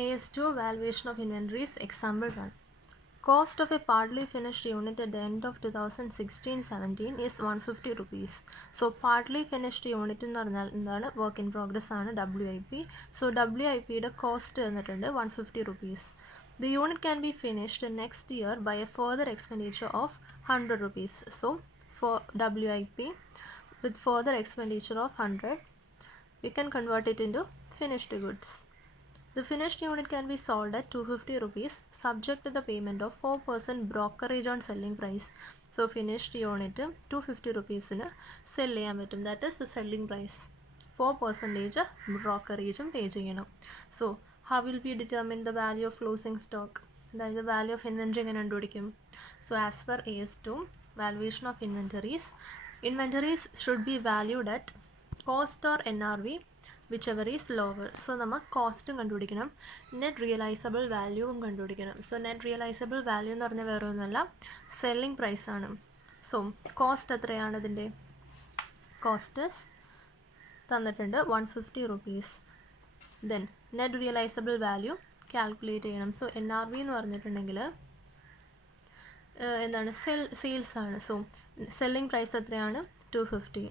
AS2 valuation of inventories. Example 1. Cost of a partly finished unit at the end of 2016-17 is 150 rupees. So partly finished unit എന്ന് പറഞ്ഞാൽ എന്താണ്? Work in progress ആണ് WIP. So WIPയുടെ cost തന്നിട്ടുണ്ട് 150 rupees. The unit can be finished next year by a further expenditure of 100 rupees. So for WIP with further expenditure of 100, we can convert it into finished goods. The finished unit can be sold at 250 rupees subject to the payment of 4% brokerage on selling price. So finished unit 250 rupees in sell ചെയ്യാൻ പറ്റും. That is the selling price. 4% brokerage pay ചെയ്യണം. So how will we determine the value of closing stock? That is the value of inventory എങ്ങനെ കണ്ടുപിടിക്കും? So as per AS2 valuation of inventories should be valued at cost or NRV whichever is lower. So നമ്മൾ കോസ്റ്റും കണ്ടുപിടിക്കണം, net realisable വാല്യൂവും കണ്ടുപിടിക്കണം. So net realisable value എന്ന് പറഞ്ഞാൽ വേറെ ഒന്നുമല്ല, സെല്ലിംഗ് പ്രൈസ് ആണ്. സോ കോസ്റ്റ് എത്രയാണ്? ഇതിൻ്റെ കോസ്റ്റ് തന്നിട്ടുണ്ട് 150 rupees. Then net realisable value calculate ചെയ്യണം. സോ NRV എന്ന് പറഞ്ഞിട്ടുണ്ടെങ്കിൽ എന്താണ്? സെയിൽസ് ആണ്. സോ സെല്ലിംഗ് പ്രൈസ് എത്രയാണ്? 250.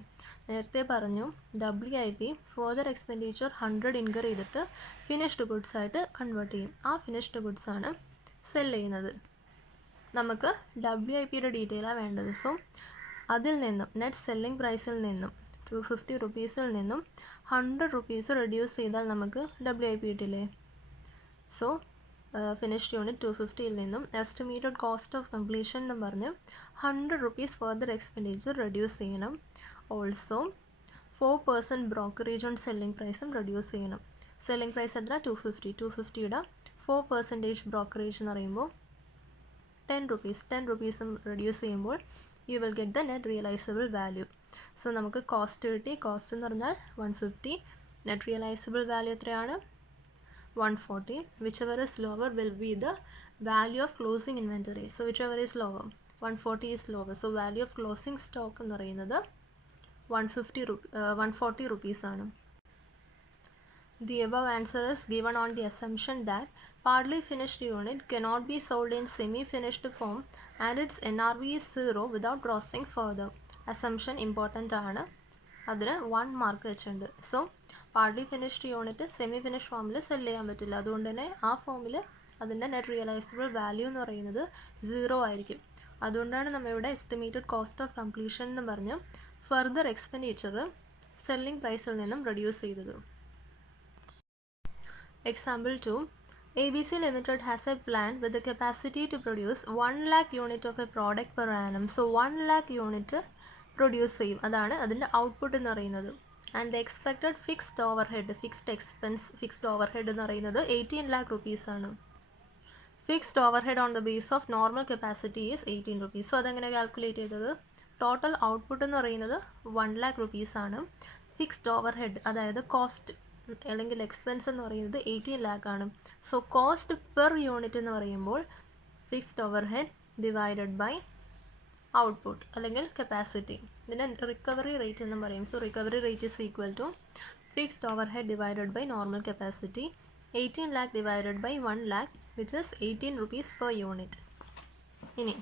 നേരത്തെ പറഞ്ഞു WIP ഫർദർ എക്സ്പെൻഡിച്ചർ 100 ഇൻകർ ചെയ്തിട്ട് ഫിനിഷ്ഡ് ഗുഡ്സ് ആയിട്ട് കൺവേർട്ട് ചെയ്യും. ആ ഫിനിഷ്ഡ് ഗുഡ്സ് ആണ് സെൽ ചെയ്യുന്നത്. നമുക്ക് WIPയുടെ ഡീറ്റെയിലാണ് വേണ്ടത്. സോ അതിൽ നിന്നും നെറ്റ് സെല്ലിംഗ് പ്രൈസിൽ നിന്നും 250 rupeesൽ നിന്നും 100 rupees റെഡ്യൂസ് ചെയ്താൽ നമുക്ക് WIP കിട്ടില്ലേ? സോ ഫിനിഷ്ഡ് യൂണിറ്റ് 250ൽ നിന്നും എസ്റ്റിമേറ്റഡ് കോസ്റ്റ് ഓഫ് കംപ്ലീഷൻ എന്ന് പറഞ്ഞ് 100 rupees ഫർദർ എക്സ്പെൻഡിച്ചർ റെഡ്യൂസ് ചെയ്യണം. ഓൾസോ 4% ബ്രോക്കറേജ് ഓൺ സെല്ലിംഗ് പ്രൈസും റെഡ്യൂസ് ചെയ്യണം. സെല്ലിംഗ് പ്രൈസ് എത്ര? 250യുടെ 4% ബ്രോക്കറേജ് എന്ന് പറയുമ്പോൾ 10 rupees റെഡ്യൂസ് ചെയ്യുമ്പോൾ you will get the net realisable value. So നമുക്ക് കോസ്റ്റ് കിട്ടി. കോസ്റ്റ് എന്ന് പറഞ്ഞാൽ 150, നെറ്റ് റിയലൈസബിൾ വാല്യൂ എത്രയാണ്? 140. whichever is lower will be the value of closing inventory. So whichever is lower, 140 is lower. So value of closing stock എന്ന് പറയുന്നത് 140 rupees ആണ്. The above answer is given on the assumption that partly finished unit cannot be sold in semi-finished form and its NRV is 0 without crossing further. Assumption important ആണ്. അതിന് 1 mark വെച്ചിട്ടുണ്ട്. So partly finished unit semi finish ഫോമിൽ cell ചെയ്യാൻ പറ്റില്ല. അതുകൊണ്ട് തന്നെ ആ ഫോമിൽ അതിൻ്റെ നെറ്റ് റിയലൈസബിൾ വാല്യൂ എന്ന് പറയുന്നത് 0 ആയിരിക്കും. അതുകൊണ്ടാണ് നമ്മളിവിടെ എസ്റ്റിമേറ്റഡ് കോസ്റ്റ് ഓഫ് കംപ്ലീഷൻ എന്ന് പറഞ്ഞ് ഫർദർ എക്സ്പെൻഡിച്ചർ സെല്ലിംഗ് പ്രൈസിൽ നിന്നും റെഡ്യൂസ് ചെയ്തത്. Example 2. ABC Limited has a plant with the capacity to produce 1 lakh unit of a product per annum. So 1 lakh unit produce ചെയ്യും. അതാണ് അതിൻ്റെ ഔട്ട്പുട്ട് എന്ന് പറയുന്നത്. And the expected fixed overhead എന്ന് പറയുന്നത് 18 lakh rupees ആണ്. Fixed overhead on the base of normal capacity is 18 rupees. So അതെങ്ങനെ calculate ചെയ്തത്? ടോട്ടൽ ഔട്ട്പുട്ട് എന്ന് പറയുന്നത് 1 lakh rupees ആണ്. ഫിക്സ്ഡ് ഓവർഹെഡ് അതായത് കോസ്റ്റ് അല്ലെങ്കിൽ എക്സ്പെൻസ് എന്ന് പറയുന്നത് 18 lakh ആണ്. സോ കോസ്റ്റ് പെർ യൂണിറ്റ് എന്ന് പറയുമ്പോൾ fixed overhead divided by output അല്ലെങ്കിൽ കപ്പാസിറ്റി. ഇതിനെ റിക്കവറി റേറ്റ് എന്നും പറയും. So recovery rate is equal to fixed overhead divided by normal capacity. 18 lakh divided by 1 lakh which is 18 rupees per unit. ഇനി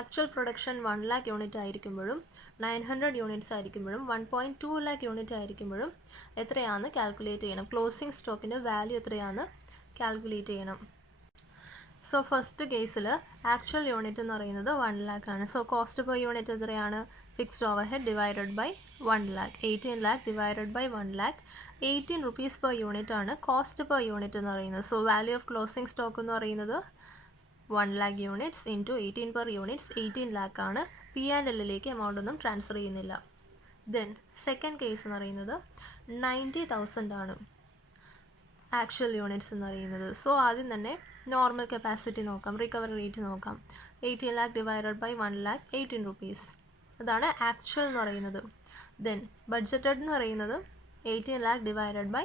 actual production 1 lakh unit ആയിരിക്കുമ്പോഴും 900 units ആയിരിക്കുമ്പോഴും 1.2 lakh unit ആയിരിക്കുമ്പോഴും എത്രയാണെന്ന് calculate ചെയ്യണം. Closing സ്റ്റോക്കിൻ്റെ value എത്രയാണെന്ന് calculate ചെയ്യണം. So first കേസിൽ ആക്ച്വൽ യൂണിറ്റ് എന്ന് പറയുന്നത് 1 lakh ആണ്. സോ കോസ്റ്റ് പെർ യൂണിറ്റ് എത്രയാണ്? Fixed overhead divided by 1 lakh. 18 lakh divided by 1 lakh. 18 rupees per unit ആണ് കോസ്റ്റ് പെർ യൂണിറ്റ് എന്ന് പറയുന്നത്. So value of closing stock എന്ന് പറയുന്നത് 1 lakh units into 18 per units 18 lakh ആണ്. P&Lലേക്ക് amount ഒന്നും transfer ചെയ്യുന്നില്ല. ദെൻ സെക്കൻഡ് കേസ് എന്ന് പറയുന്നത് 90,000 ആണ് ആക്ച്വൽ യൂണിറ്റ്സ് എന്ന് പറയുന്നത്. സോ ആദ്യം തന്നെ നോർമൽ കപ്പാസിറ്റി നോക്കാം, റിക്കവറി റേറ്റ് നോക്കാം. 18 lakh divided by 1 lakh 18 rupees. അതാണ് ആക്ച്വൽ എന്ന് പറയുന്നത്. ദെൻ ബഡ്ജറ്റഡ് എന്ന് പറയുന്നത് 18 lakh divided by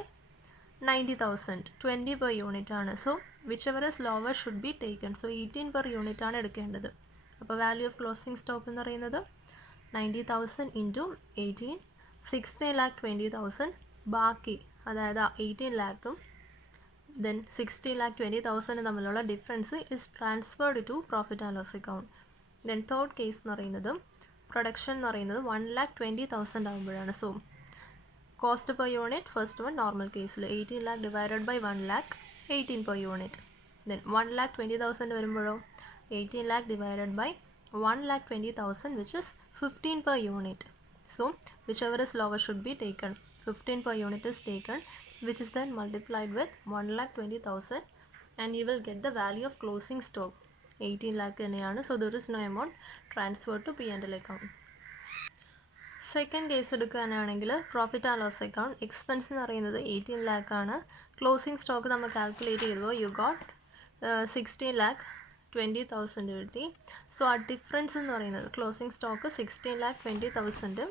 90,000 20 per unit ആണ്. So whichever is lower should be taken. So 18 per unit ആണ് എടുക്കേണ്ടത്. അപ്പോൾ വാല്യൂ ഓഫ് ക്ലോസിംഗ് സ്റ്റോക്ക് എന്ന് പറയുന്നത് 90,000 ഇൻറ്റു 18 16 lakh 20,000. ബാക്കി അതായത് 18 lakhും then 60,20,000 തമ്മിലുള്ള difference is transferred to profit and loss account. Then third case എന്ന് പറയുന്നത് പ്രൊഡക്ഷൻ എന്ന് പറയുന്നത് 1,20,000 ആകുമ്പോഴാണ്. So cost per unit first one normal കേസിൽ 18 lakh divided by 1 lakh 18 per unit. Then 1,20,000 വരുമ്പോഴോ 18 lakh divided by 1,20,000 which is 15 per unit. So whichever is lower should be taken. 15 per unit is taken, which is then multiplied with 1,20,000 and you will get the value of closing stock 18 lakh തന്നെയാണ്. So there is no amount transferred to P&L account. Second case എടുക്കുകയാണെങ്കിൽ profit and loss account expense എന്ന് പറയുന്നത് 18 lakh ആണ്. Closing stock നമ്മൾ calculate ചെയ്തപ്പോൾ you got 16,20,000 കിട്ടി. So ആ difference എന്ന് പറയുന്നത് closing stock 16,20,000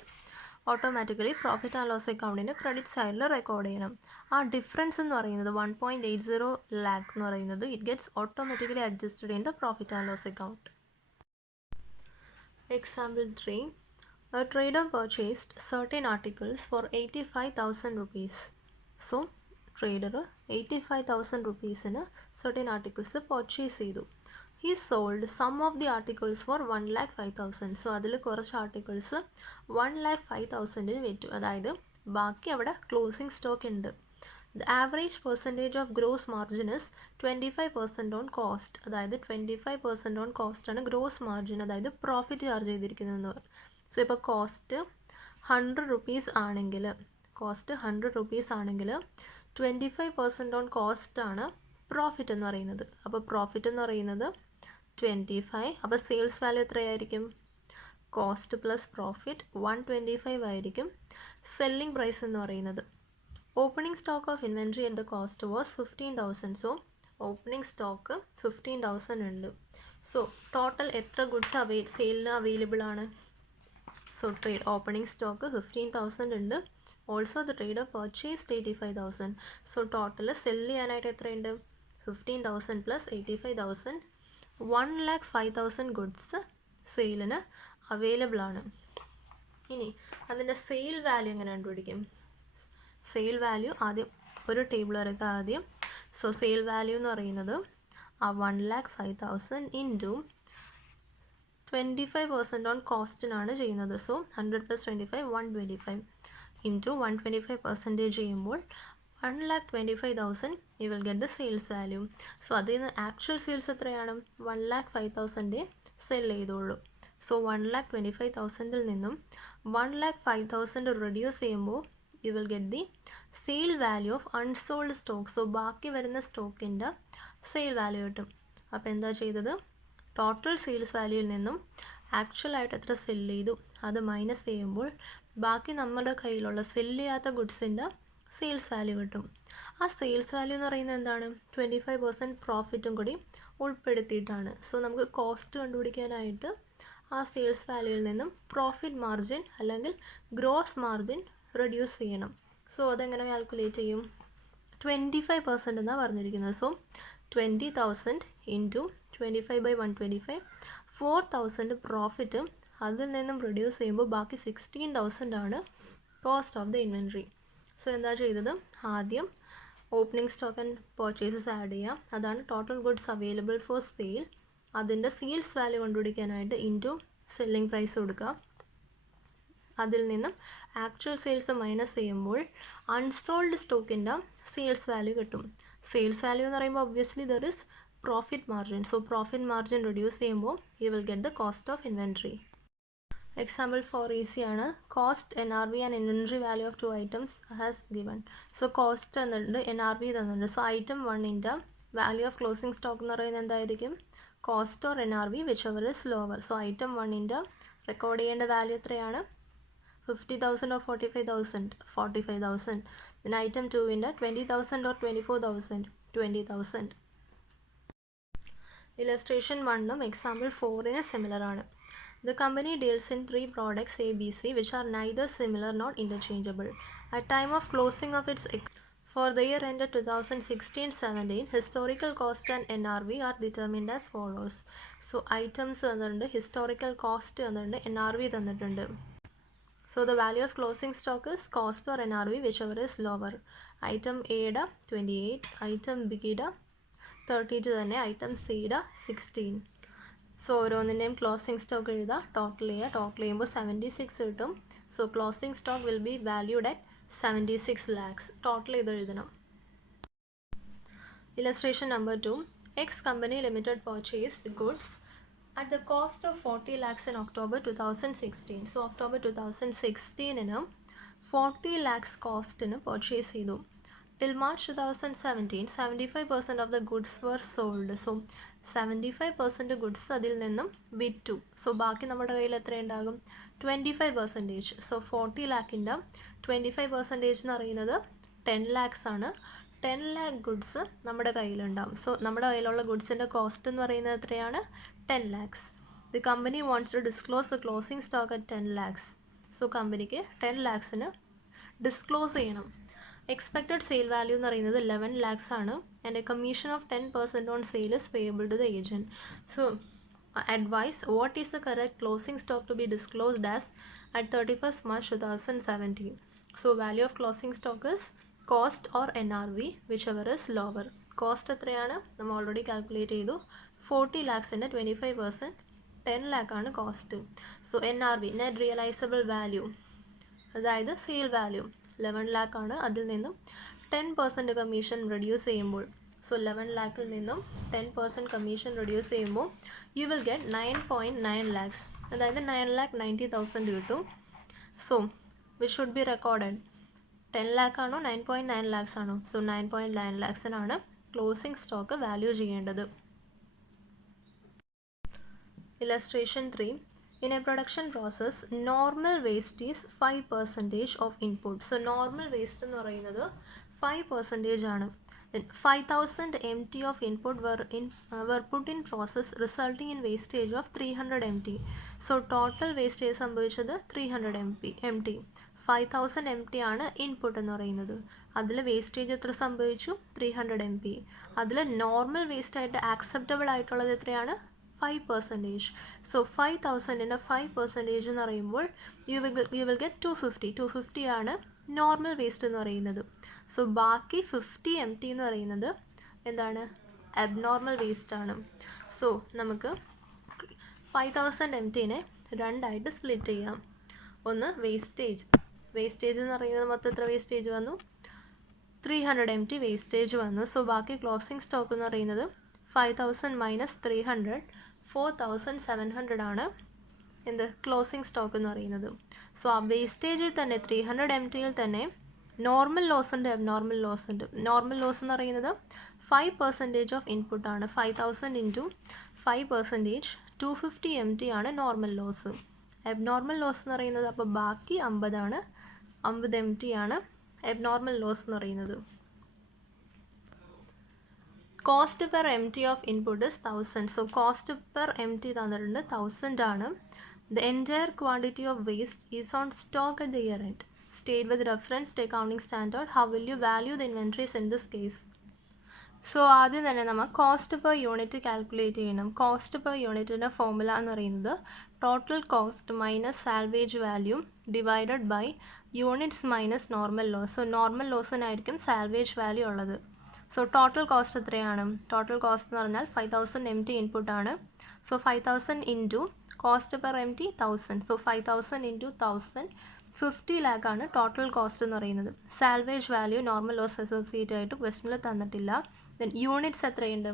automatically profit and loss അക്കൗണ്ടിൻ്റെ ക്രെഡിറ്റ് സൈഡിൽ റെക്കോർഡ് ചെയ്യണം. ആ ഡിഫറൻസ് എന്ന് പറയുന്നത് 1.80 lakh എന്ന് പറയുന്നത് it gets automatically adjusted in the profit and loss account. Example 3. A trader purchased certain articles for 85,000 rupees. So, trader 85,000 rupees in certain articles purchase ചെയ്തു. He sold some of the articles for 1,05,000. So, അതിൽ കുറച്ച് articles 1,05,000 വിറ്റു. അതായത് ബാക്കി അവിടെ closing stock ഉണ്ട്. The average percentage of gross margin is 25% on cost. അതായത് 25% on cost ആണ് ഗ്രോസ് മാർജിൻ, അതായത് പ്രോഫിറ്റ് ചാർജ് ചെയ്തിരിക്കുന്നതെന്ന് പറയും. സോ ഇപ്പോൾ കോസ്റ്റ് 100 rupees ആണെങ്കിൽ 25% ഓൺ കോസ്റ്റ് ആണ് പ്രോഫിറ്റ് എന്ന് പറയുന്നത്. അപ്പോൾ പ്രോഫിറ്റ് എന്ന് പറയുന്നത് 25. അപ്പോൾ സെയിൽസ് വാല്യൂ എത്രയായിരിക്കും? കോസ്റ്റ് പ്ലസ് പ്രോഫിറ്റ് 125 ആയിരിക്കും. സെല്ലിംഗ് പ്രൈസ് എന്ന് പറയുന്നത് opening stock of inventory and the cost was 15,000. So opening stock 15,000 ഉണ്ട്. സോ ടോട്ടൽ എത്ര ഗുഡ്സ് സെയിലിന് അവൈലബിൾ ആണ്? So trade opening stock 15,000 ഉണ്ട്. Also the trader purchased 85,000. So total sell ചെയ്യാനായിട്ട് എത്രയുണ്ട്? 15,000 പ്ലസ് 85,000 1,05,000 ഗുഡ്സ് സെയിലിന് അവൈലബിൾ ആണ്. ഇനി അതിൻ്റെ സെയിൽ വാല്യൂ എങ്ങനെ കണ്ടുപിടിക്കും? സെയിൽ വാല്യൂ ആദ്യം ഒരു ടേബിൾ വരയ്ക്കുക ആദ്യം. സോ സെയിൽ വാല്യൂ എന്ന് പറയുന്നത് ആ 1,05,000 ഇൻറ്റു 25% ഓൺ കോസ്റ്റിനാണ് ചെയ്യുന്നത്. സോ 100 + 25 125 ഇൻറ്റു 125% ചെയ്യുമ്പോൾ 1,25,000 U will get the sales value. So അതിൽ നിന്ന് ആക്ച്വൽ സെയിൽസ് എത്രയാണ്? 1,05,000 സെൽ ചെയ്തോളൂ. സോ 1,25,000 നിന്നും 1,05,000 റെഡ്യൂസ് ചെയ്യുമ്പോൾ you will get the sale value of unsold stock. So ബാക്കി വരുന്ന സ്റ്റോക്കിൻ്റെ സെയിൽ വാല്യൂ കിട്ടും. അപ്പോൾ എന്താ ചെയ്തത്? ടോട്ടൽ സെയിൽസ് വാല്യൂയിൽ നിന്നും ആക്ച്വലായിട്ട് എത്ര സെല്ല് ചെയ്തു അത് മൈനസ് ചെയ്യുമ്പോൾ ബാക്കി നമ്മുടെ കയ്യിലുള്ള സെല്ല് ചെയ്യാത്ത ഗുഡ്സിൻ്റെ സെയിൽസ് വാല്യൂ കിട്ടും. ആ സെയിൽസ് വാല്യൂ എന്ന് പറയുന്നത് എന്താണ്? 25% പ്രോഫിറ്റും കൂടി ഉൾപ്പെടുത്തിയിട്ടാണ്. സോ നമുക്ക് കോസ്റ്റ് കണ്ടുപിടിക്കാനായിട്ട് ആ സെയിൽസ് വാല്യൂയിൽ നിന്നും പ്രോഫിറ്റ് മാർജിൻ അല്ലെങ്കിൽ ഗ്രോസ് മാർജിൻ റെഡ്യൂസ് ചെയ്യണം. സോ അതെങ്ങനെ കാൽക്കുലേറ്റ് ചെയ്യും? 25% എന്നാണ് പറഞ്ഞിരിക്കുന്നത്. സോ 20,000 ഇൻറ്റു 25/125 4,000 പ്രോഫിറ്റ്, അതിൽ നിന്നും റിഡ്യൂസ് ചെയ്യുമ്പോൾ ബാക്കി 16,000 ആണ് cost of the inventory. So എന്താ ചെയ്തത്? ആദ്യം opening stock and purchases add ചെയ്യാം. അതാണ് total goods available for sale. അതിൻ്റെ സെയിൽസ് വാല്യൂ കണ്ടുപിടിക്കാനായിട്ട് ഇൻറ്റു സെല്ലിംഗ് പ്രൈസ് കൊടുക്കുക. അതിൽ നിന്നും ആക്ച്വൽ സെയിൽസ് മൈനസ് ചെയ്യുമ്പോൾ അൺസോൾഡ് സ്റ്റോക്കിൻ്റെ സെയിൽസ് വാല്യൂ കിട്ടും. സെയിൽസ് വാല്യൂ എന്ന് പറയുമ്പോൾ obviously there is profit margin. So profit margin reduce ചെയ്യുമ്പോൾ you will get the cost of inventory. Example 4 ഈസിയാണ്. Cost, NRV and inventory value of 2 items has given. So cost തന്നിട്ടുണ്ട്, NRV തന്നിട്ടുണ്ട്. So item 1ൻ്റെ value of closing stock എന്ന് പറയുന്നത് എന്തായിരിക്കും? Cost or NRV whichever is lower. So item 1ൻ്റെ record ചെയ്യേണ്ട value എത്രയാണ്? 50,000 or 45,000? 45,000. Then item 2ൻ്റെ 20,000 or 24,000? 20,000. Illustration 1 example 4 similar ആണ്. The company deals in 3 products A, B, C which are neither similar nor interchangeable. At time of closing of its for the year ended 2016-17, historical cost and NRV are determined as follows. So items തന്നിട്ടുണ്ട്, historical cost തന്നിട്ടുണ്ട്, NRV തന്നിട്ടുണ്ട്. So the value of closing stock is cost or NRV whichever is lower. Item എയുടെ 28, item ബിയുടെ 32 തന്നെ, item സിയുടെ 16. So ഓരോന്നിൻ്റെയും closing stock എഴുതുക, total ചെയ്യുമ്പോൾ 76 കിട്ടും. So closing stock will be valued at 76 lakhs. Total ചെയ്ത് എഴുതണം. Illustration number 2. X company limited purchased goods at the cost of 40 lakhs in October 2016. So October 2016 40 lakhs cost in purchase ചെയ്തു. Till March 2017, 75% of the goods were sold. So 75% goods അതിൽ നിന്നും വിറ്റു. So ബാക്കി നമ്മുടെ കയ്യിൽ എത്ര ഉണ്ടാകും? 25%. സോ 40 ലാക്കിൻ്റെ 25% എന്ന് പറയുന്നത് 10 lakhs ആണ്. 10 lakh ഗുഡ്സ് നമ്മുടെ കയ്യിലുണ്ടാവും. സോ നമ്മുടെ കയ്യിലുള്ള ഗുഡ്സിൻ്റെ കോസ്റ്റ് എന്ന് പറയുന്നത് എത്രയാണ്? 10 lakhs. The company wants to disclose the closing stock at 10 lakhs. So കമ്പനിക്ക് 10 lakhsന് ഡിസ്ക്ലോസ് ചെയ്യണം. എക്സ്പെക്റ്റഡ് സെയിൽ വാല്യൂ എന്ന് പറയുന്നത് 11 lakhs ആണ്. And a commission of 10% on sale is payable to the agent. So advise what is the correct closing stock to be disclosed as at 31st March 2017. So value of closing stock is cost or NRV, whichever is lower. Cost എത്രയാണ്? നമ്മൾ already calculate ചെയ്തു. 40 lakhsൻ്റെ 25% 10 lakh ആണ് cost. So NRV, net realisable value, അതായത് sale value 11 lakh ആണ്. അതിൽ നിന്നും 10% commission reduce ചെയ്യുമ്പോൾ, so 11 lakhൽ നിന്നും 10% കമ്മീഷൻ റെഡ്യൂസ് ചെയ്യുമ്പോൾ യു വിൽ ഗെറ്റ് 9.9 lakhs, അതായത് 9,90,000 കിട്ടും. So which should be recorded? 10 lakh ആണോ 9.9 lakhs ആണോ? സോ 9.9 lakhsനാണ് ക്ലോസിംഗ് സ്റ്റോക്ക് വാല്യൂ ചെയ്യേണ്ടത്. Illustration 3. In a production process, normal waste is 5% of input. So normal waste എന്ന് പറയുന്നത് 5% ആണ്. Then 5,000 MT of input were put in process, resulting in wastage of 300 MT. So total wastage സംഭവിച്ചത് 300 MT. 5,000 MT ആണ് input എന്ന് പറയുന്നത്. അതിൽ wastage എത്ര സംഭവിച്ചു? 300 MT. അതിൽ നോർമൽ വേസ്റ്റ് ആയിട്ട് ആക്സെപ്റ്റബിൾ ആയിട്ടുള്ളത് എത്രയാണ്? 5%. സോ 5,000ൻ്റെ 5% എന്ന് പറയുമ്പോൾ യു വിൽ ഗെറ്റ് 250 ആണ് നോർമൽ വേസ്റ്റ് എന്ന് പറയുന്നത്. സോ ബാക്കി 50 MT എന്ന് പറയുന്നത് എന്താണ്? അബ്നോർമൽ വേസ്റ്റ് ആണ്. സോ നമുക്ക് 5,000 MTനെ രണ്ടായിട്ട് സ്പ്ലിറ്റ് ചെയ്യാം. ഒന്ന് വേസ്റ്റേജ് എന്ന് പറയുന്നത് മൊത്തം എത്ര വേസ്റ്റേജ് വന്നു? 300 MT വേസ്റ്റേജ് വന്നു. സോ ബാക്കി ക്ലോസിംഗ് സ്റ്റോക്ക് എന്ന് പറയുന്നത് 5,000 മൈനസ് 300, 4,700 ആണ് എന്ത് ക്ലോസിംഗ് സ്റ്റോക്ക് എന്ന് പറയുന്നത്. സോ ആ വേസ്റ്റേജിൽ തന്നെ 300 MTയിൽ തന്നെ നോർമൽ ലോസ് ഉണ്ട്, അബ്നോർമൽ ലോസ് ഉണ്ട്. നോർമൽ ലോസ് എന്ന് പറയുന്നത് 5% ഓഫ് ഇൻപുട്ടാണ്. 5,000 ഇൻറ്റു 5%, 250 MT ആണ് നോർമൽ ലോസ്. അബ്നോർമൽ ലോസ് എന്ന് പറയുന്നത് അപ്പോൾ ബാക്കി 50 ആണ്, 50 MT ആണ് അബ്നോർമൽ ലോസ് എന്ന് പറയുന്നത്. Cost per MT of input is 1000. So cost per MT തന്നിട്ടുണ്ട് 1000 ആണ്. The entire quantity of waste is on stock at the year end. State with reference to accounting standard how will you value the inventories in this case. So ആദ്യം തന്നെ നമ്മൾ cost per unit calculate ചെയ്യണം. Cost per യൂണിറ്റിൻ്റെ formula എന്ന് പറയുന്നത് total cost minus salvage value divided by units minus normal loss. So normal ലോസിനായിരിക്കും salvage value ഉള്ളത്. So total cost എത്രയാണ്? ടോട്ടൽ കോസ്റ്റ് എന്ന് പറഞ്ഞാൽ 5,000 MT ഇൻപുട്ടാണ്. So 5,000 into cost per MT 1000. So 5,000 into 1000, 50 lakh ആണ് ടോട്ടൽ കോസ്റ്റ് എന്ന് പറയുന്നത്. Salvage value normal loss associate ആയിട്ട് ക്വസ്റ്റനിൽ തന്നിട്ടില്ല. ദെൻ യൂണിറ്റ്സ് എത്രയുണ്ട്?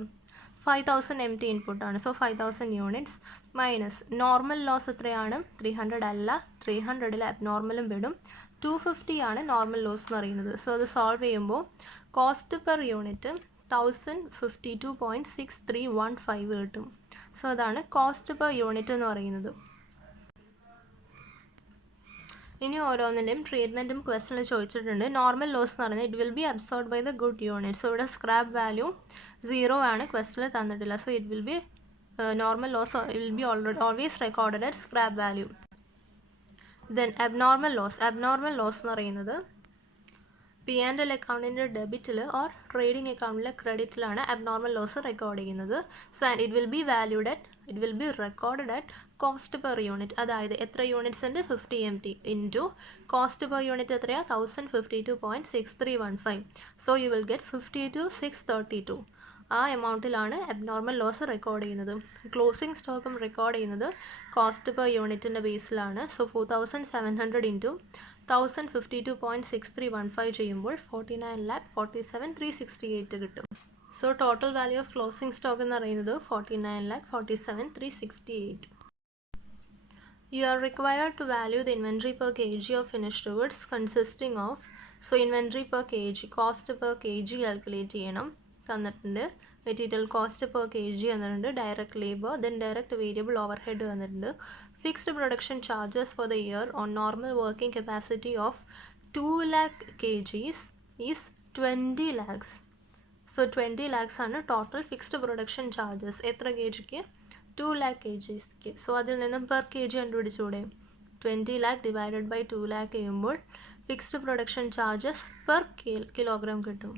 5,000 MT ഇൻപുട്ടാണ്. So 5,000 units minus normal loss എത്രയാണ്? 300 അല്ല, 300ൽ അബ്നോർമലും വിടും. 250 ആണ് നോർമൽ ലോസ് എന്ന് പറയുന്നത്. സോ അത് സോൾവ് ചെയ്യുമ്പോൾ കോസ്റ്റ് പെർ യൂണിറ്റ് 1052.6315 കിട്ടും. സോ അതാണ് കോസ്റ്റ് പെർ യൂണിറ്റ് എന്ന് പറയുന്നത്. ഇനി ഓരോന്നിൻ്റെയും ട്രീറ്റ്മെൻറ്റും ക്വസ്റ്റനിൽ ചോദിച്ചിട്ടുണ്ട്. നോർമൽ ലോസ് എന്ന് പറയുന്നത് it will be absorb by the good unit. So ഇവിടെ സ്ക്രാപ്പ് വാല്യൂ 0 ആണ്, ക്വസ്റ്റനിൽ തന്നിട്ടില്ല. So it will be normal loss will be always recorded at scrap value. Then abnormal loss എന്ന് പറയുന്നത് P&L അക്കൗണ്ടിൻ്റെ ഡെബിറ്റിൽ ഓർ ട്രേഡിംഗ് അക്കൗണ്ടിലെ ക്രെഡിറ്റിലാണ് അബ്നോർമൽ ലോസ് റെക്കോർഡ് ചെയ്യുന്നത്. So and it will be valued at it will be recorded at cost per unit. അതായത് എത്ര units ഉണ്ട് 50 MT into cost per unit എത്രയാണ് 1052.6315. So you will get 52,632. ആ എമൗണ്ടിലാണ് അബ്നോർമൽ ലോസ് റെക്കോർഡ് ചെയ്യുന്നത്. Closing സ്റ്റോക്കും record ചെയ്യുന്നത് cost per യൂണിറ്റിൻ്റെ ബേസിലാണ്. So 4700 into 1052.6315 ചെയ്യുമ്പോൾ 49,47,368 കിട്ടും. So total value of closing stock എന്ന് പറയുന്നത് 49,47,368. You are required to value the inventory per kg of finished goods consisting of, so inventory per kg, cost per kg calculate ചെയ്യണം. തന്നിട്ടുണ്ട് material cost per K G തന്നിട്ടുണ്ട്, direct labour, then direct variable overhead തന്നിട്ടുണ്ട്, fixed production charges for the year on normal working capacity of 2 lakh kgs is 20 lakhs. So 20 lakhs ആണ് total fixed production charges. എത്ര K ജിക്ക് 2 lakh kgsക്ക്. So അതിൽ നിന്നും per K G കണ്ടുപിടിച്ചൂടെ? 20 lakh divided by 2 lakh ചെയ്യുമ്പോൾ fixed production charges per kilogram കിട്ടും.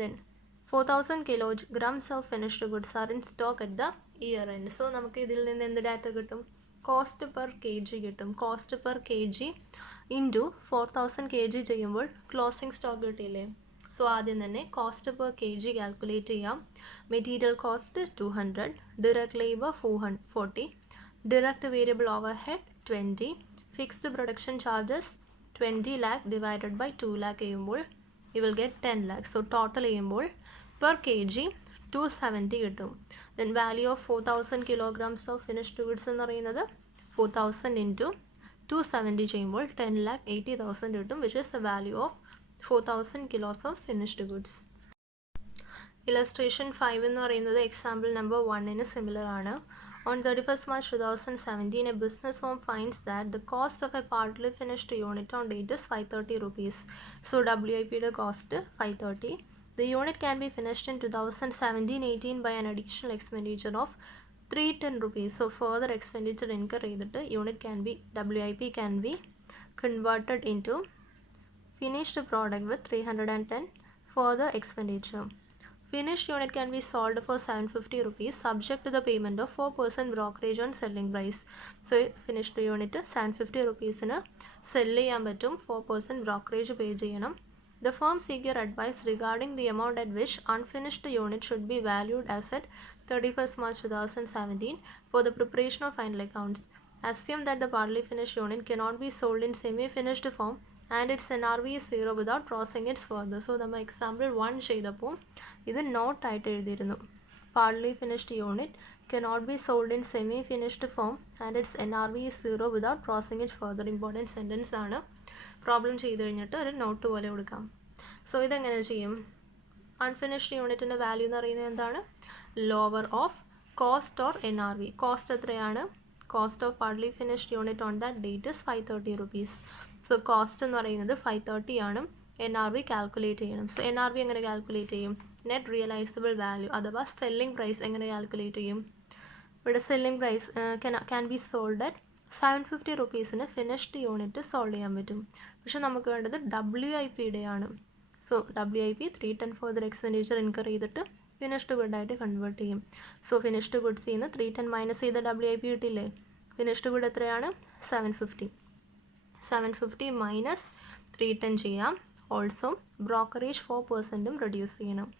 Then 4,000 kilograms of finished goods are in stock at the year end. So നമുക്ക് ഇതിൽ നിന്ന് എന്ത് ഡാറ്റ കിട്ടും? കോസ്റ്റ് പെർ കെ ജി കിട്ടും. Cost per K G into 4,000 kg ചെയ്യുമ്പോൾ closing stock കിട്ടിയില്ലേ? So ആദ്യം തന്നെ cost per K G calculate ചെയ്യാം. Material cost 200, direct labour 40, direct variable overhead 20, fixed production charges 20 lakh divided by 2 lakh ചെയ്യുമ്പോൾ you will get 10 lakhs. So total ചെയ്യുമ്പോൾ per kg 270 കിട്ടും. Then value of 4,000 kilograms of finished goods എന്ന് പറയുന്നത് 4,000 into 270 ചെയ്യുമ്പോൾ 10,80,000 കിട്ടും, which is the value of 4,000 kilos of finished goods. Illustration 5 എന്ന് പറയുന്നത് example number 1 similar ആണ്. On 31st March 2017, a business firm finds that the cost of a partly finished unit on date is 530 rupees. So WIP the cost 530. The unit can be finished in 2017-18 by an additional expenditure of 310 rupees. So further expenditure incur ചെയ്തിട്ട് unit can be, WIP can be converted into finished product with 310 further expenditure. Finished unit can be sold for 750 rupees subject to the payment of 4% brokerage on selling price. So finished unit 750 rupees sell ചെയ്യാൻ പറ്റും, 4% brokerage pay ചെയ്യണം. The firm seek your advice regarding the amount at which unfinished unit should be valued as at 31st March 2017 for the preparation of final accounts. Assume that the partly finished unit cannot be sold in semi-finished form and its NRV is 0 without crossing it further. So നമ്മൾ example 1 ചെയ്തപ്പോൾ ഇത് നോട്ടായിട്ട് എഴുതിയിരുന്നു. Partly finished unit cannot be sold in semi-finished form and its NRV is 0 without crossing it further. Important sentence ആണ്. Problem ചെയ്ത് കഴിഞ്ഞിട്ട് ഒരു not പോലെ കൊടുക്കാം. സോ ഇതെങ്ങനെ ചെയ്യും? അൺഫിനിഷ്ഡ് യൂണിറ്റിൻ്റെ വാല്യൂ എന്ന് പറയുന്നത് എന്താണ്? Lower of cost or NRV. Cost എത്രയാണ്? Cost of partly finished unit on that date is 530 rupees. So cost എന്ന് പറയുന്നത് 530 ആണ്. NRV കാൽക്കുലേറ്റ് ചെയ്യണം. സോ NRV എങ്ങനെ കാൽക്കുലേറ്റ് ചെയ്യും? നെറ്റ് റിയലൈസബിൾ വാല്യൂ അഥവാ സെല്ലിംഗ് പ്രൈസ് എങ്ങനെ കാൽക്കുലേറ്റ് ചെയ്യും? ഇവിടെ selling price can be sold at 750 rupeesന് ഫിനിഷ്ഡ് യൂണിറ്റ് സോൾവ് ചെയ്യാൻ പറ്റും. പക്ഷെ നമുക്ക് വേണ്ടത് WIPയുടെ ആണ്. So WIP 310 further expenditure incur ചെയ്തിട്ട് ഫിനിഷ്ഡ് ഗുഡായിട്ട് കൺവേർട്ട് ചെയ്യും. സോ ഫിനിഷ്ഡ് ഗുഡ്സിൽ നിന്ന് 310 മൈനസ് ചെയ്ത WIP കിട്ടില്ലേ? ഫിനിഷ്ഡ് ഗുഡ് എത്രയാണ്? 750 മൈനസ് 310 ചെയ്യാം. ഓൾസോ ബ്രോക്കറേജ് 4%ഉം റെഡ്യൂസ് ചെയ്യണം.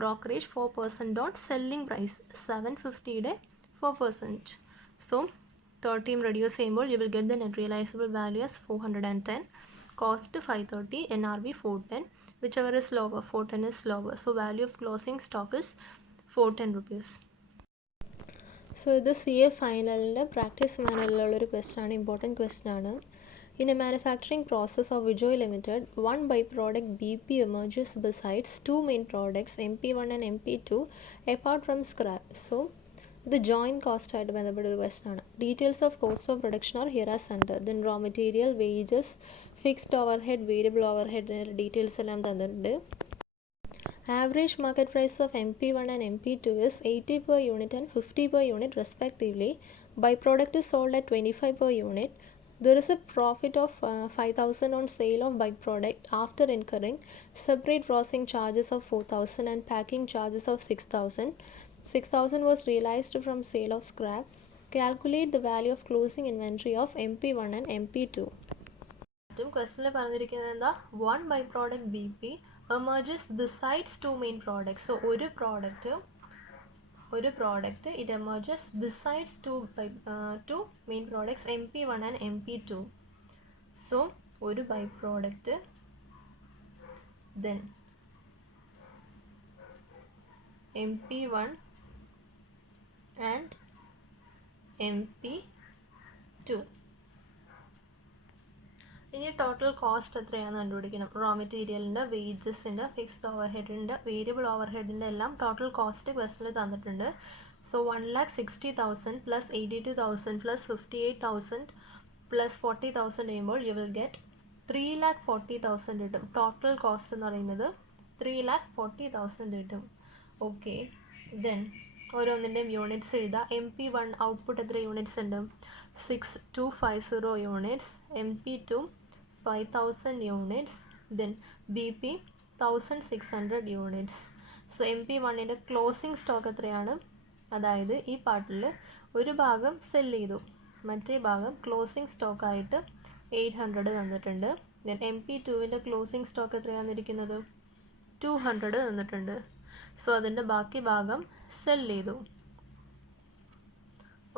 ബ്രോക്കറേജ് 4% ഓൺ സെല്ലിംഗ് പ്രൈസ് 750യുടെ 4%. സോ 30 റെഡ്യൂസ് ചെയ്യുമ്പോൾ you will get the net realisable value as 410, cost 530, NRV 410, whichever is lower, 410 is lower. So value of closing stock is 410 rupees. So ഇത് CA ഫൈനലിൻ്റെ practice മാനുവലിലുള്ളൊരു question ആണ്, important question ആണ്. In a manufacturing process of Vijay Limited, one byproduct BP emerges besides two main products MP1 and MP2 apart from scrap. So the joint cost ആയിട്ട് ബന്ധപ്പെട്ട ഒരു question ആണ്. Details of cost of production are here as centre. Then raw material, wages, fixed overhead, variable ഓവർ ഹെഡിൻ്റെ details എല്ലാം തന്നിട്ടുണ്ട്. Average market price of MP1 and MP2 is 80 per unit and 50 per unit respectively. Byproduct is sold at 25 per unit. There is a profit of 5,000 on sale of byproduct after incurring separate processing charges of 4,000 and packing charges of 6,000. 6,000 was realized from sale of scrap. Calculate the value of closing inventory of MP1 and MP2. ക്വസ്റ്റനിൽ പറഞ്ഞിരിക്കുന്നത് എന്താ, one byproduct B P emerges besides to main product. So ഒരു product it emerges besides to main products MP1 and MP2. So ഒരു byproduct, then MP1 and MP2. ഇനി total cost എത്രയാണെന്ന് കണ്ടുപിടിക്കണം. Raw മെറ്റീരിയലിൻ്റെ, വേജസിൻ്റെ, fixed ഓവർ ഹെഡിൻ്റെ, variable ഓവർ ഹെഡിൻ്റെ എല്ലാം ടോട്ടൽ കോസ്റ്റ് ക്വസ്റ്റനിൽ തന്നിട്ടുണ്ട്. സോ 1,60,000 പ്ലസ് 82,000 പ്ലസ് 58,000 പ്ലസ് 40,000 ചെയ്യുമ്പോൾ യു വിൽ ഗെറ്റ് 3,40,000 കിട്ടും. ടോട്ടൽ കോസ്റ്റ് എന്ന് പറയുന്നത് 3,40,000 കിട്ടും. ഓക്കെ, ദെൻ ഓരോന്നിൻ്റെയും യൂണിറ്റ്സ് എഴുതാം. MP1 ഔട്ട്പുട്ട് എത്ര യൂണിറ്റ്സ് ഉണ്ട്? 6,250 units. MP2 5,000 units. Then BP 1,600 units. So MP1ൻ്റെ ക്ലോസിംഗ് സ്റ്റോക്ക് എത്രയാണ്? അതായത് ഈ പാർട്ടിൽ ഒരു ഭാഗം സെൽ ചെയ്തു, മറ്റേ ഭാഗം ക്ലോസിംഗ് സ്റ്റോക്കായിട്ട് 800 തന്നിട്ടുണ്ട്. ദെൻ MP2ൻ്റെ ക്ലോസിംഗ് സ്റ്റോക്ക് എത്രയാണെന്നിരിക്കുന്നത്? 200 തന്നിട്ടുണ്ട്. സോ അതിൻ്റെ ബാക്കി ഭാഗം സെൽ ചെയ്തു.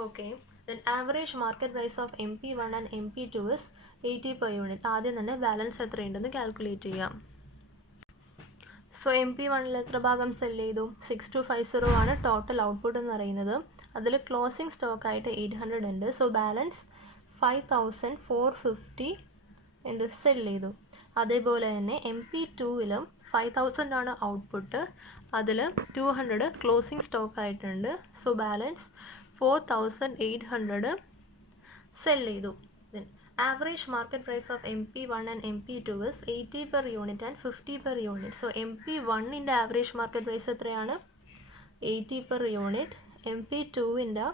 Okay, then average market price of MP1 and MP2 is 80 per unit. ആദ്യം തന്നെ ബാലൻസ് എത്രയുണ്ടെന്ന് കാൽക്കുലേറ്റ് ചെയ്യാം. സോ MP1ൽ എത്ര ഭാഗം സെൽ ചെയ്തു? 6,250 ആണ് ടോട്ടൽ ഔട്ട്പുട്ട് എന്ന് പറയുന്നത്. അതിൽ ക്ലോസിംഗ് സ്റ്റോക്കായിട്ട് 800 ഉണ്ട്. സോ ബാലൻസ് 5,450 എന്ത് സെൽ ചെയ്തു. അതേപോലെ തന്നെ MP2ലും 5,000 ആണ് ഔട്ട്പുട്ട്, അതിൽ 200 ക്ലോസിംഗ് സ്റ്റോക്ക് ആയിട്ടുണ്ട്. സോ ബാലൻസ് 4,800 സെൽ ചെയ്തു. Then average market price of MP1 and MP2 is 80 per unit and 50 per unit. So MP1ൻ്റെ ആവറേജ് മാർക്കറ്റ് പ്രൈസ് എത്രയാണ്? 80 per യൂണിറ്റ്. MP2ൻ്റെ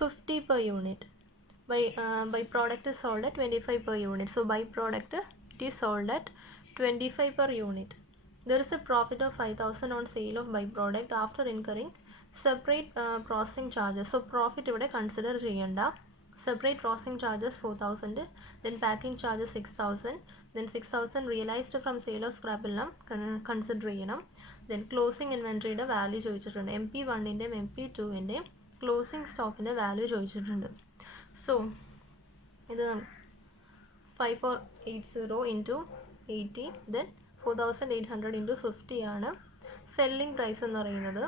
50 per unit. By product is sold at 25 per unit. So by product it is sold at 25 per unit. There is a profit of 5,000 on sale of byproduct after incurring separate processing charges. So profit ഇവിടെ consider ചെയ്യണ്ട. Separate processing charges 4,000, then packing charges 6,000, then 6,000 realized from sale of scrap എല്ലാം consider ചെയ്യണം. then closing inventoryയുടെ value ചോദിച്ചിട്ടുണ്ട്. MP1ൻ്റെയും MP2ൻ്റെയും closing സ്റ്റോക്കിൻ്റെ value ചോദിച്ചിട്ടുണ്ട്. So ഇത് 5,480 into 80, then 4,800 into 50 ആണ് selling price എന്ന് പറയുന്നത്.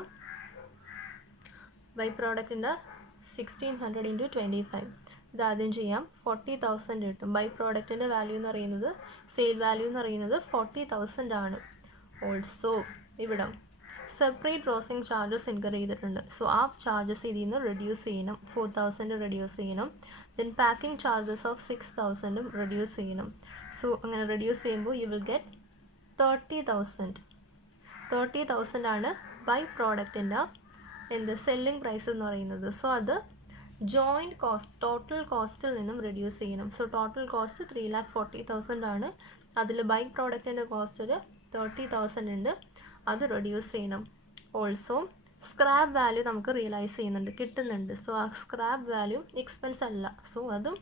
ബൈ പ്രോഡക്റ്റിൻ്റെ 1,600 ഇൻറ്റു 25. ഇതാദ്യം ചെയ്യാം. 40,000 കിട്ടും. ബൈ പ്രോഡക്റ്റിൻ്റെ വാല്യൂ എന്ന് പറയുന്നത്, സെയിൽ വാല്യൂ എന്ന് പറയുന്നത് 40,000 ആണ്. ഓൾസോ ഇവിടെ സെപ്പറേറ്റ് പ്രോസസ്സിംഗ് ചാർജസ് ഇൻകർ ചെയ്തിട്ടുണ്ട്. സോ ആ ചാർജസ് ഇതിൽ നിന്ന് റെഡ്യൂസ് ചെയ്യണം. 4,000 റെഡ്യൂസ് ചെയ്യണം. Then packing charges of 6,000 reduce ചെയ്യണം. സോ അങ്ങനെ റെഡ്യൂസ് ചെയ്യുമ്പോൾ യു വിൽ ഗെറ്റ് 30,000. 30,000 ആണ് ബൈ പ്രോഡക്റ്റിൻ്റെ സെല്ലിംഗ് പ്രൈസ് എന്ന് പറയുന്നത്. സോ അത് ജോയിൻറ്റ് കോസ്റ്റ്, ടോട്ടൽ കോസ്റ്റിൽ നിന്നും റെഡ്യൂസ് ചെയ്യണം. സോ ടോട്ടൽ കോസ്റ്റ് 3,40,000 ആണ്. അതിൽ ബൈ പ്രോഡക്റ്റിൻ്റെ കോസ്റ്റ് ഒരു 30,000 ഉണ്ട്, അത് റെഡ്യൂസ് ചെയ്യണം. ഓൾസോ സ്ക്രാപ്പ് വാല്യൂ നമുക്ക് റിയലൈസ് ചെയ്യുന്നുണ്ട്, കിട്ടുന്നുണ്ട്. സോ ആ സ്ക്രാപ്പ് വാല്യൂ എക്സ്പെൻസ് അല്ല. സോ അതും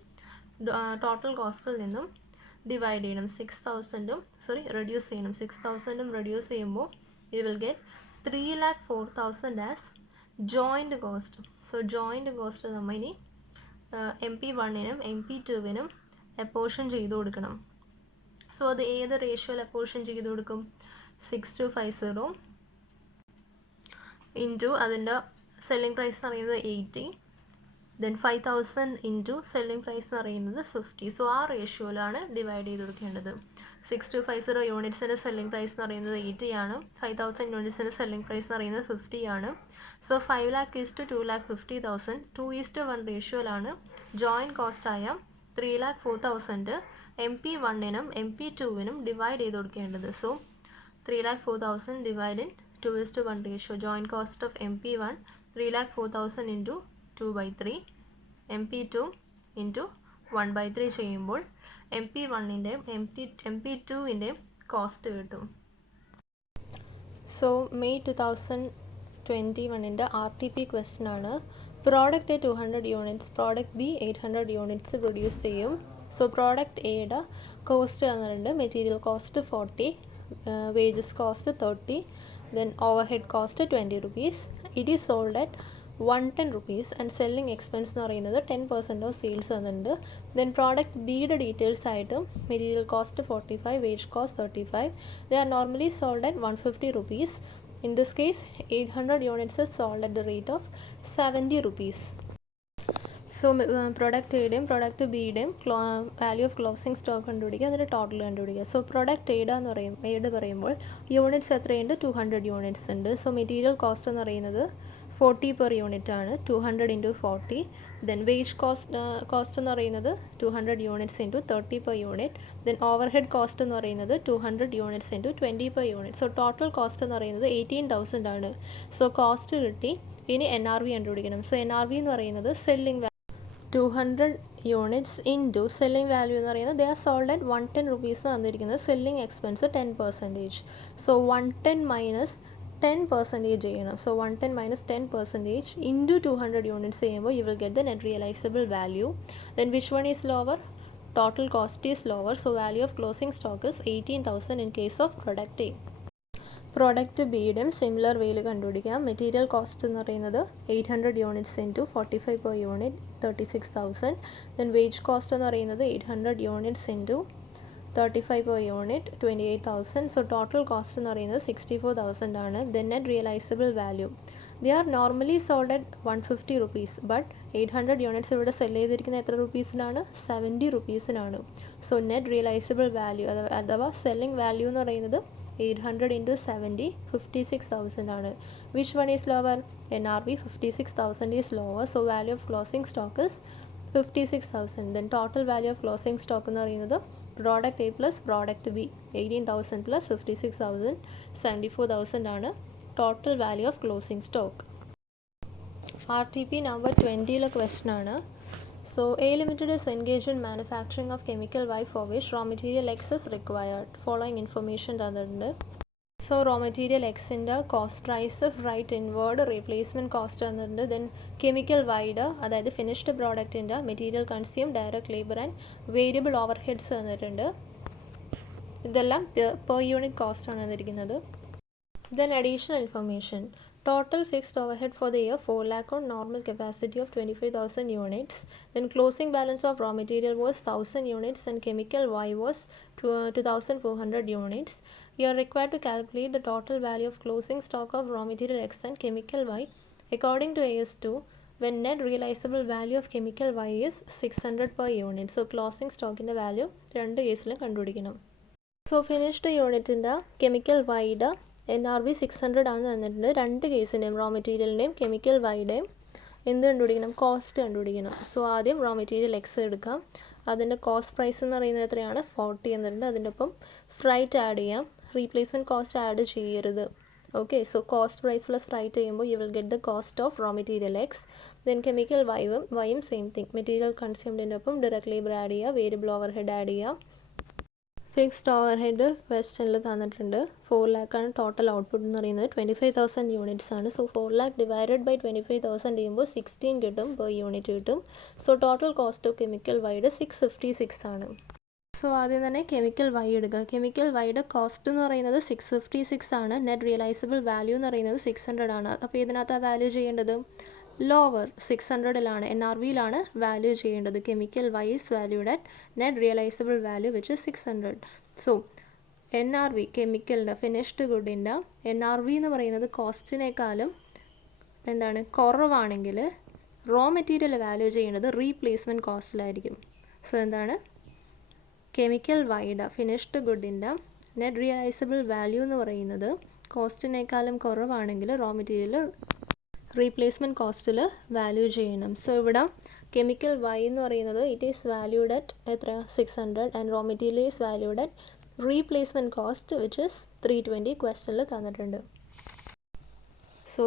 ടോട്ടൽ കോസ്റ്റിൽ നിന്നും ഡിവൈഡ് ചെയ്യണം. 6,000 റെഡ്യൂസ് ചെയ്യണം. 6,000 റെഡ്യൂസ് ചെയ്യുമ്പോൾ you will get 3,04,000 as joint cost. So joint cost നമ്മൾ ഇനി MP1നും MP2നും അപ്പോർഷൻ ചെയ്ത് കൊടുക്കണം. സോ അത് ഏത് റേഷ്യോയിൽ അപ്പോർഷൻ ചെയ്ത് കൊടുക്കും? 6,250 ഇൻറ്റു അതിൻ്റെ സെല്ലിംഗ് പ്രൈസ് എന്ന് പറയുന്നത് 80, ദെൻ 5,000 ഇൻറ്റു സെല്ലിംഗ് പ്രൈസ് എന്ന് പറയുന്നത് 50. സോ ആ റേഷ്യോയിലാണ് ഡിവൈഡ് ചെയ്ത് കൊടുക്കേണ്ടത്. 6,250 യൂണിറ്റ്സിൻ്റെ സെല്ലിംഗ് പ്രൈസ് എന്ന് പറയുന്നത് 80 ആണ്. 5,000 യൂണിറ്റ്സിൻ്റെ സെല്ലിംഗ് പ്രൈസ് എന്ന് പറയുന്നത് 50 ആണ്. സോ 5 lakh is to 2,50,000, 2:1 റേഷ്യോയിലാണ് ജോയിൻറ്റ് കോസ്റ്റായ 3,04,000 MP1നും MP2നും ഡിവൈഡ് ചെയ്ത് കൊടുക്കേണ്ടത്. സോ 3,04,000 divided 2:1 ratio. Joint cost of MP1 3,04,000 into 2/3, MP2 into 1/3 ചെയ്യുമ്പോൾ MP1ൻ്റെയും MP2ൻ്റെയും കോസ്റ്റ് കിട്ടും. So May 2000 21 RTP ക്വസ്റ്റ്യൻ ആണ്. Product A 200 units, product B 800 units produce ചെയ്യും. സോ പ്രോഡക്റ്റ് എയുടെ കോസ്റ്റ് തന്നിട്ടുണ്ട്. Material cost 40, wages cost 30, then over head cost 20 rupees. It is sold at 110 rupees and selling expense എന്ന് പറയുന്നത് 10% of sales തന്നിട്ടുണ്ട്. Then product ബിയുടെ details ആയിട്ട് material cost 45, wage cost 35. They are normally sold at 150 rupees. In this case, 800 units is sold at the rate of 70 rupees. So, product എയുടെയും product ബിയുടെയും value of closing stock കണ്ടുപിടിക്കുക, അതിൻ്റെ total കണ്ടുപിടിക്കുക. So product എയുടെ പറയുമ്പോൾ units എത്രയുണ്ട്? 200 units ഉണ്ട്. So material cost എന്ന് പറയുന്നത് 40 per unit ആണ്. 200 into 40. ദെൻ വേജ് കോസ്റ്റ് എന്ന് പറയുന്നത് 200 units into 30 per unit. Then over head cost എന്ന് പറയുന്നത് 200 units into 20 per unit. So total cost എന്ന് പറയുന്നത് 18,000 ആണ്. സോ കോസ്റ്റ് കിട്ടി. ഇനി NRV കണ്ടുപിടിക്കണം. സോ NRV എന്ന് പറയുന്നത് selling 200 units into selling value എന്ന് പറയുന്നത് they are sold at 110 rupees തന്നിരിക്കുന്നത്. Selling expense 10%. സോ 110 മൈനസ് 10% ചെയ്യണം. സോ 110 minus 10% into 200 units ചെയ്യുമ്പോൾ you will get the net realizable value. Then which one is lower? Total cost is lower. So value of closing stock is 18,000 in case of product A. Product ബിയുടെയും similar വേയിൽ കണ്ടുപിടിക്കാം. Material cost എന്ന് പറയുന്നത് 800 units into 45 per unit 36,000. Then wage cost എന്ന് പറയുന്നത് 800 units into 35 per unit 28,000. So total cost എന്ന് പറയുന്നത് 64,000 ആണ്. Then net realisable value they are normally sold at 150 rupees. But 800 units ഇവിടെ സെല് ചെയ്തിരിക്കുന്നത് എത്ര റുപ്പീസിനാണ്? 70 rupeesനാണ്. സോ നെറ്റ് റിയലൈസബിൾ വാല്യൂ അഥവാ selling value എന്ന് പറയുന്നത് 800 into 70 56,000 ആണ്. Which one is lower? NRV 56,000 is lower. So value of closing stock is 56,000. Then total value of closing stock എന്ന് പറയുന്നത് product A plus product B 18,000 plus 56,000 74,000 ആണ് total value of closing stock. RTP number 20 question ആണ്. So A Limited is engaged in manufacturing of chemical Y for which raw material X is required. Following information തന്നിട്ടുണ്ട്. So raw material എക്സിൻ്റെ cost price right inward replacement cost തന്നിട്ടുണ്ട്. Then chemical Y അതായത് finished പ്രോഡക്റ്റിൻ്റെ material consume direct labour and variable overheads തന്നിട്ടുണ്ട്. ഇതെല്ലാം per unit കോസ്റ്റാണ് തന്നിരിക്കുന്നത്. Then additional information total fixed overhead for the year 4 lakh on normal capacity of 25,000 units. Then closing balance of raw material was 1,000 units and chemical Y was 2,400 units. You are required to calculate the total value of closing stock of raw material X and chemical Y according to AS2 when net realizable value of chemical Y is 600 per unit. So closing stock in the value രണ്ട് കേസിലും കണ്ടുപിടിക്കണം. So finished യൂണിറ്റിൻ്റെ chemical Y NRV 600 ആണ് തന്നിട്ടുണ്ട്. രണ്ട് കേസിൻ്റെയും raw മെറ്റീരിയലിൻ്റെയും chemical വൈയുടെയും എന്ത് കണ്ടുപിടിക്കണം? Cost കണ്ടുപിടിക്കണം. സോ ആദ്യം റോ മെറ്റീരിയൽ എക്സ് എടുക്കാം. അതിൻ്റെ കോസ്റ്റ് പ്രൈസ് എന്ന് പറയുന്നത് എത്രയാണ്? 40 എന്നിട്ടുണ്ട്. അതിൻ്റെ ഒപ്പം ഫ്രൈറ്റ് ആഡ് ചെയ്യാം. റീപ്ലേസ്മെൻറ്റ് കോസ്റ്റ് ആഡ് ചെയ്യരുത്. Okay, so cost price plus freight ചെയ്യുമ്പോൾ you will get the cost of raw material X. Then chemical വൈയും സെയിം തിങ്. മെറ്റീരിയൽ കൺസ്യൂംഡിൻ്റെ ഒപ്പം ഡയറക്റ്റ് ലേബർ ആഡ് ചെയ്യുക, വേരിയബിൾ ഓവർ ഹെഡ് ആഡ് ചെയ്യുക. Fixed overhead ക്വസ്റ്റ്യനിൽ തന്നിട്ടുണ്ട്. 4 lakh ആണ് total output എന്ന് പറയുന്നത്. 25,000 യൂണിറ്റ്സ് ആണ്. സോ 4 lakh ഡിവൈഡഡ് ബൈ 25,000 ചെയ്യുമ്പോൾ 16 കിട്ടും, പെർ യൂണിറ്റ് കിട്ടും. So total cost of chemical wide 656 ആണ്. സോ ആദ്യം തന്നെ കെമിക്കൽ വൈ എടുക്കുക. കെമിക്കൽ വൈയുടെ കോസ്റ്റ് എന്ന് പറയുന്നത് 656 ആണ്. നെറ്റ് റിയലൈസബിൾ വാല്യൂ എന്ന് പറയുന്നത് 600 ആണ്. അപ്പോൾ ഇതിനകത്ത് ആ വാല്യൂ ചെയ്യേണ്ടത് ലോവർ 600ലാണ് NRVയിലാണ് വാല്യൂ ചെയ്യേണ്ടത്. Chemical Y is valued at net realisable value which is 600. So NRV കെമിക്കലിൻ്റെ ഫിനിഷ്ഡ് ഗുഡിൻ്റെ NRV എന്ന് പറയുന്നത് കോസ്റ്റിനേക്കാളും എന്താണ് കുറവാണെങ്കിൽ റോ മെറ്റീരിയൽ വാല്യൂ ചെയ്യേണ്ടത് റീപ്ലേസ്മെൻറ്റ് കോസ്റ്റിലായിരിക്കും. സോ എന്താണ് കെമിക്കൽ വൈഡ് ഫിനിഷ്ഡ് ഗുഡിൻ്റെ നെറ്റ് റിയലൈസബിൾ വാല്യൂ എന്ന് പറയുന്നത് കോസ്റ്റിനേക്കാളും കുറവാണെങ്കിൽ റോ മെറ്റീരിയൽ റീപ്ലേസ്മെൻറ്റ് കോസ്റ്റിൽ വാല്യൂ ചെയ്യണം. സോ ഇവിടെ കെമിക്കൽ വൈ എന്ന് പറയുന്നത് ഇറ്റ് ഈസ് വാല്യൂഡ് അറ്റ് എത്ര? 600 and raw material is valued at replacement cost which is 320 ക്വസ്റ്റനിൽ തന്നിട്ടുണ്ട്. So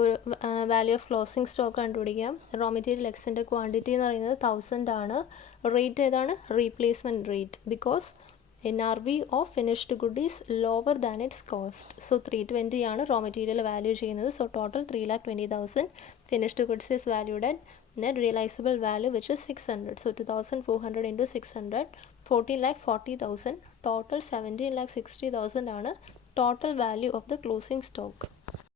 value of closing stock കണ്ടുപിടിക്കാം. റോ മെറ്റീരിയൽ എക്സിൻ്റെ ക്വാണ്ടിറ്റി എന്ന് പറയുന്നത് 1000 ആണ്. റേറ്റ് ഏതാണ്? Replacement rate. Because NRV of finished good is lower than its cost. So 320 ആണ് raw material value ചെയ്യുന്നത്. So total 3,20,000. Finished goods is valued at net realizable value which is 600. So 2,400 into 600, 14,40,000. Total 17,60,000 ആണ് total value of the closing stock.